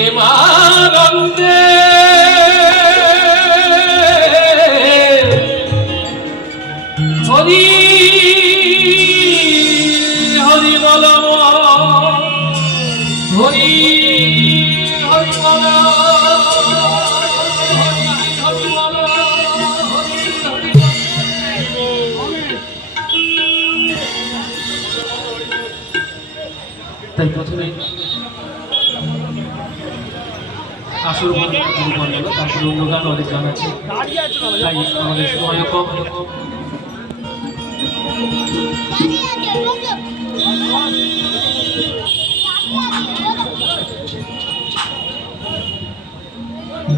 প্রেমানন্দে হরি হরি বল হরি হরি বল তাই প্রথমে আসল গান শুরু করা হলো, তারপরে অন্য গান অনেক গান আছে, তাই আমাদের সময় কম।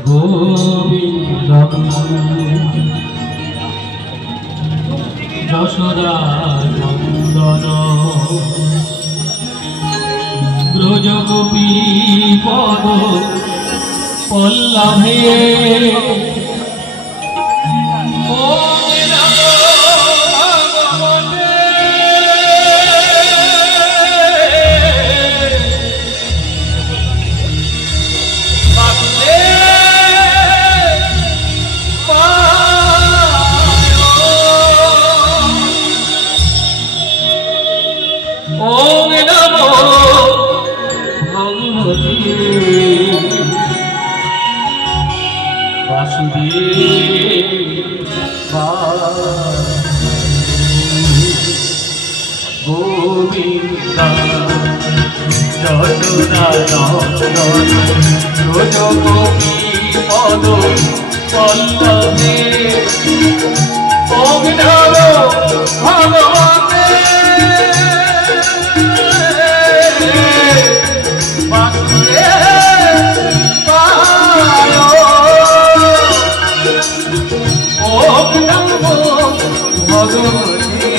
গোবিন্দম যশোদা নন্দন ব্রজগোপী পদ পল্লভে গোবিন্দা যশোদা নন্দন ব্রজগোপী পদ পল্লবে ওম নমো ভগবতে বাসুদেবায় ওম নমো ভগবতে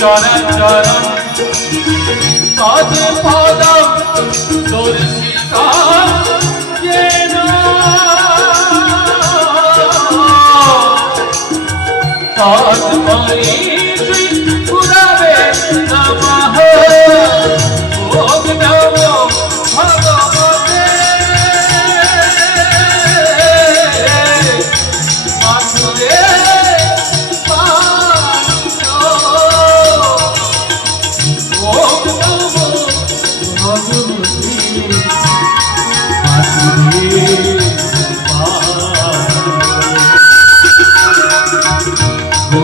চরণ পদ পদম দর্শিতা যেন তস্মৈ শ্রী গুরবে নমঃ ওম নমো ভগবতে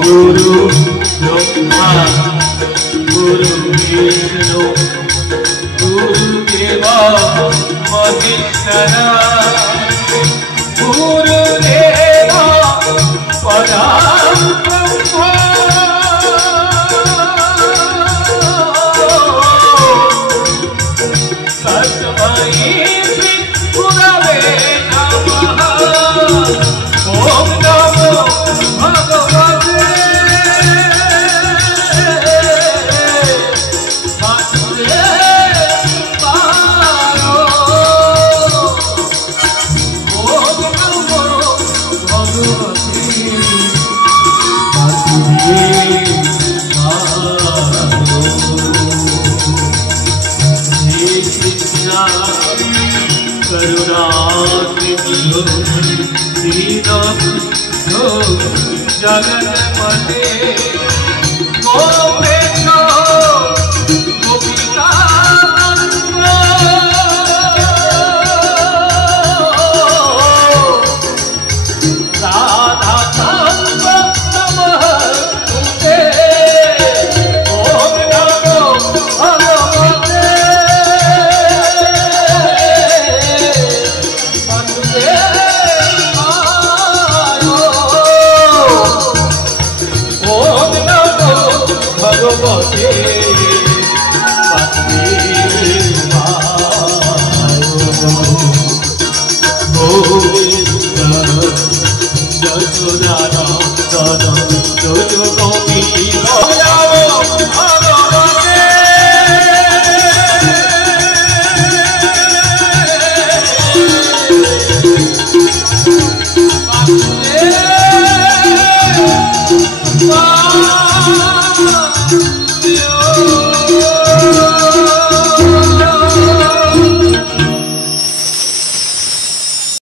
गुरु ब्रह्मा गुरु विष्णु गुरुदेव महेश्वरा गुरुदेव परम ब्रह्म तस्मै श्री गुरवे नमः ओम नमो भगवते करुणा सिंधु दीनबंधु जगन्पते गोपेश गोपिका राधा कांत नमस्ते ओम नमो भगवते বাসুদেব